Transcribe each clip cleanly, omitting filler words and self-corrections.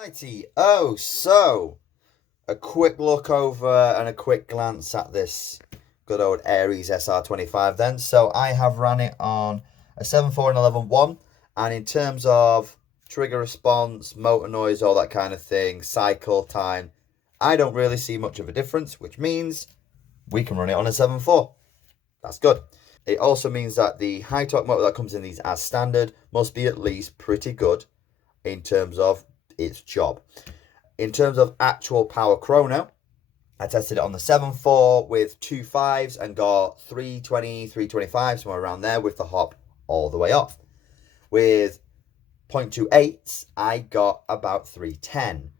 Righty, oh, so a quick look over and a quick glance at this good old Ares SR25 then. So I have ran it on a 7.4 and 11.1, and in terms of trigger response, motor noise, all that kind of thing, cycle time, I don't really see much of a difference, which means we can run it on a 7.4. That's good. It also means that the high torque motor that comes in these as standard must be at least pretty good in terms of its job. In terms of actual power chrono, I tested it on the 7.4 with 2 5s and got 320, 325, somewhere around there with the hop all the way off. With 0.28s, I got about 310.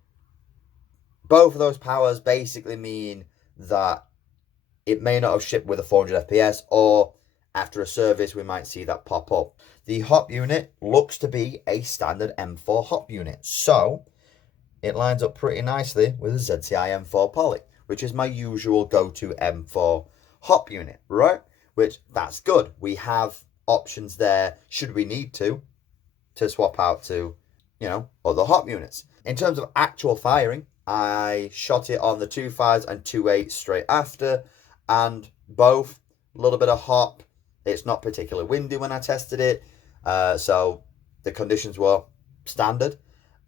Both of those powers basically mean that it may not have shipped with a 400 FPS, or after a service we might see that pop up. The hop unit looks to be a standard M4 hop unit, so it lines up pretty nicely with a ZCI M4 Poly, which is my usual go-to M4 hop unit, right? Which, that's good. We have options there, should we need to swap out to, other hop units. In terms of actual firing, I shot it on the 2 5s and 2 8s straight after, and both, a little bit of hop. It's not particularly windy when I tested it, so the conditions were standard,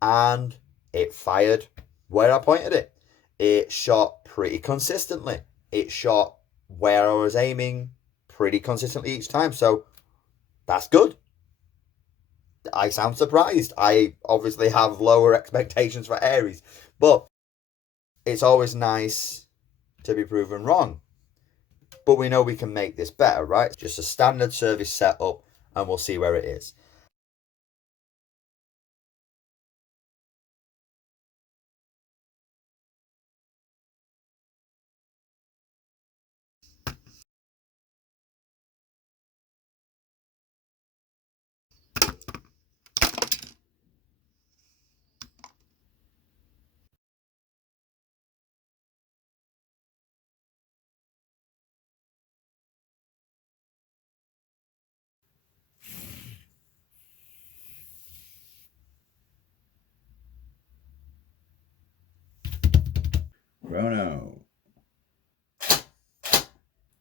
and it fired where I pointed it. It shot pretty consistently. It shot where I was aiming pretty consistently each time, so that's good. I sound surprised. I obviously have lower expectations for Ares, but it's always nice to be proven wrong. But we know we can make this better, right? It's just a standard service setup, and we'll see where it is. Chrono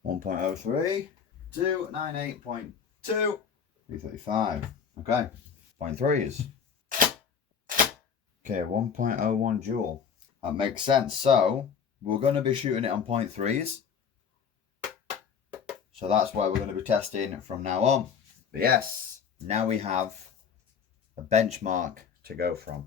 1.03 to 98.2 335. Okay, 0.3s. Okay, 1.01 joule. That makes sense. So we're going to be shooting it on 0.3s. So that's why we're going to be testing from now on. But yes, now we have a benchmark to go from.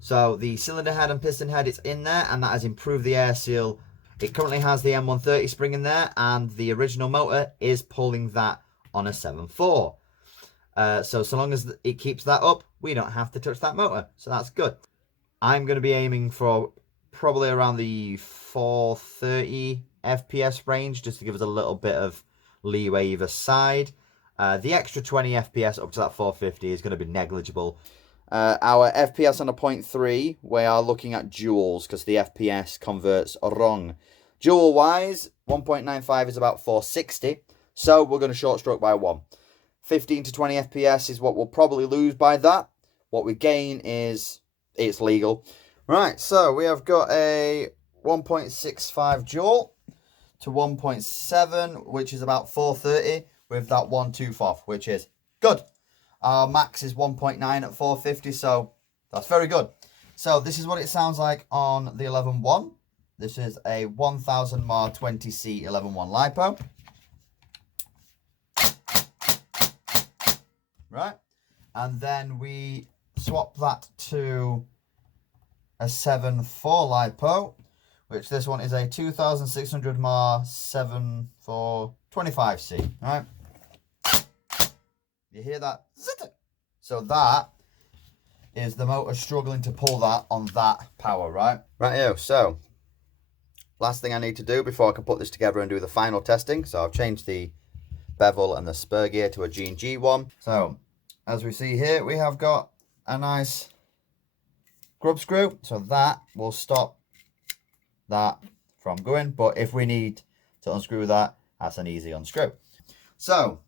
So the cylinder head and piston head, it's in there, and that has improved the air seal. It currently has the M130 spring in there, and the original motor is pulling that on a 7.4. So long as it keeps that up, we don't have to touch that motor. So that's good. I'm going to be aiming for probably around the 430 FPS range, just to give us a little bit of leeway either side. The extra 20 FPS up to that 450 is going to be negligible. Our FPS on a 0.3, we are looking at joules because the FPS converts wrong. Joule wise, 1.95 is about 460, so we're going to short stroke by 1. 15 to 20 FPS is what we'll probably lose by that. What we gain is it's legal. Right, so we have got a 1.65 joule to 1.7, which is about 430 with that 1.2 FOF, which is good. Our max is 1.9 at 450, so that's very good. So this is what it sounds like on the 11.1. This is a 1000 mAh 20C 11.1 LiPo. Right, and then we swap that to a 7.4 LiPo, which this one is a 2600 mAh 7.4 25C, right? You hear that? So that is the motor struggling to pull that on that power, right? Right here, so last thing I need to do before I can put this together and do the final testing. So I've changed the bevel and the spur gear to a G&G one. So as we see here, we have got a nice grub screw. So that will stop that from going. But if we need to unscrew that, that's an easy unscrew. So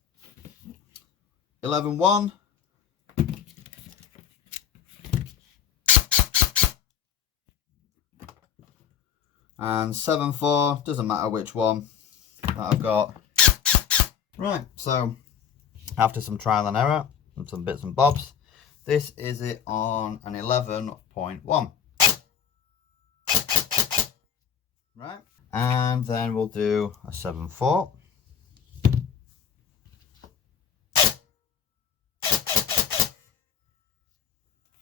11.1. and 7.4, doesn't matter which one that I've got. Right, so after some trial and error and some bits and bobs, this is it on an 11.1. Right, and then we'll do a 7.4.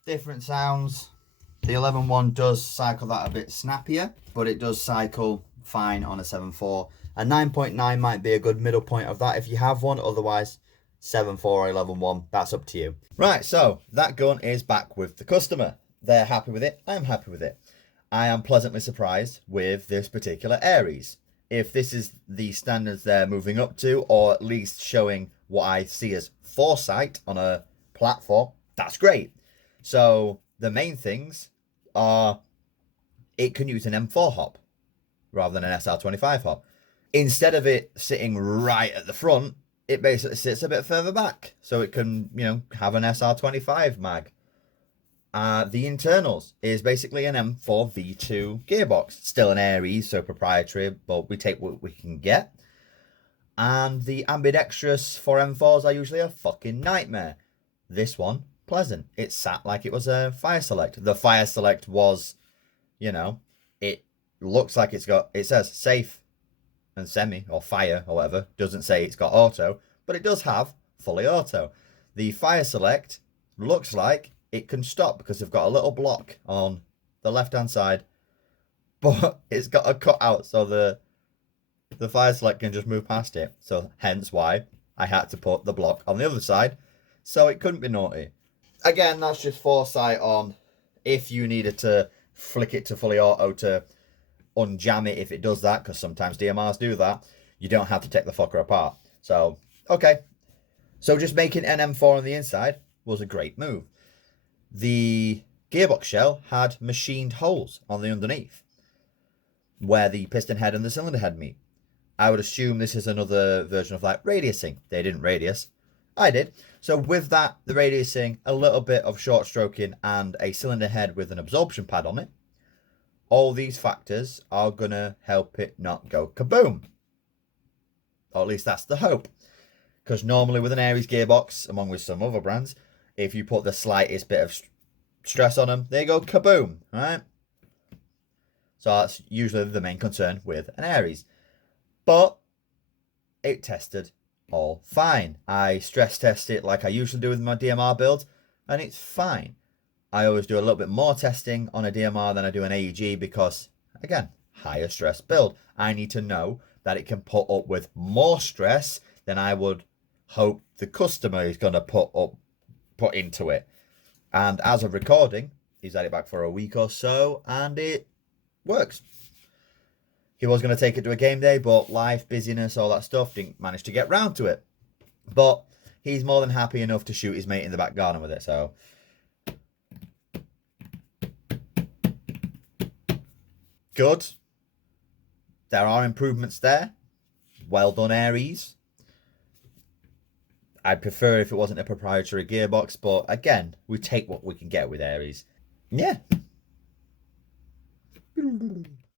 Different sounds. The 11.1 does cycle that a bit snappier, but it does cycle fine on a 7.4. A 9.9 might be a good middle point of that if you have one. Otherwise, 7.4 or 11.1, that's up to you. Right, so that gun is back with the customer. They're happy with it. I'm happy with it. I am pleasantly surprised with this particular Ares. If this is the standards they're moving up to, or at least showing what I see as foresight on a platform, that's great. So the main things are it can use an M4 hop rather than an SR25 hop. Instead of it sitting right at the front, it basically sits a bit further back. So it can, you know, have an SR25 mag. The internals is basically an M4 V2 gearbox. Still an Ares, so proprietary, but we take what we can get. And the ambidextrous for M4s are usually a fucking nightmare. This one, pleasant. It sat like it was a Fire Select. The Fire Select was, you know, it looks like it says safe and semi or fire or whatever. Doesn't say it's got auto, but it does have fully auto. The Fire Select looks like it can stop because they've got a little block on the left hand side, but it's got a cutout so the Fire Select can just move past it. So hence why I had to put the block on the other side so it couldn't be naughty. Again, that's just foresight on if you needed to flick it to fully auto to unjam it if it does that, because sometimes DMRs do that. You don't have to take the fucker apart. So, okay. So just making an M4 on the inside was a great move. The gearbox shell had machined holes on the underneath where the piston head and the cylinder head meet. I would assume this is another version of like radiusing. They didn't radius. I did. So with that, the radiusing, a little bit of short stroking and a cylinder head with an absorption pad on it, all these factors are going to help it not go kaboom. Or at least that's the hope. Because normally with an Ares gearbox, among with some other brands, if you put the slightest bit of stress on them, they go kaboom, right? So that's usually the main concern with an Ares. But it tested all fine. I stress test it like I usually do with my DMR build, and it's fine. I always do a little bit more testing on a DMR than I do an AEG because, again, higher stress build. I need to know that it can put up with more stress than I would hope the customer is going to put into it. And as of recording, he's had it back for a week or so, and it works. He was going to take it to a game day, but life, busyness, all that stuff, didn't manage to get round to it. But he's more than happy enough to shoot his mate in the back garden with it, so good. There are improvements there. Well done, Ares. I'd prefer if it wasn't a proprietary gearbox, but again, we take what we can get with Ares. Yeah.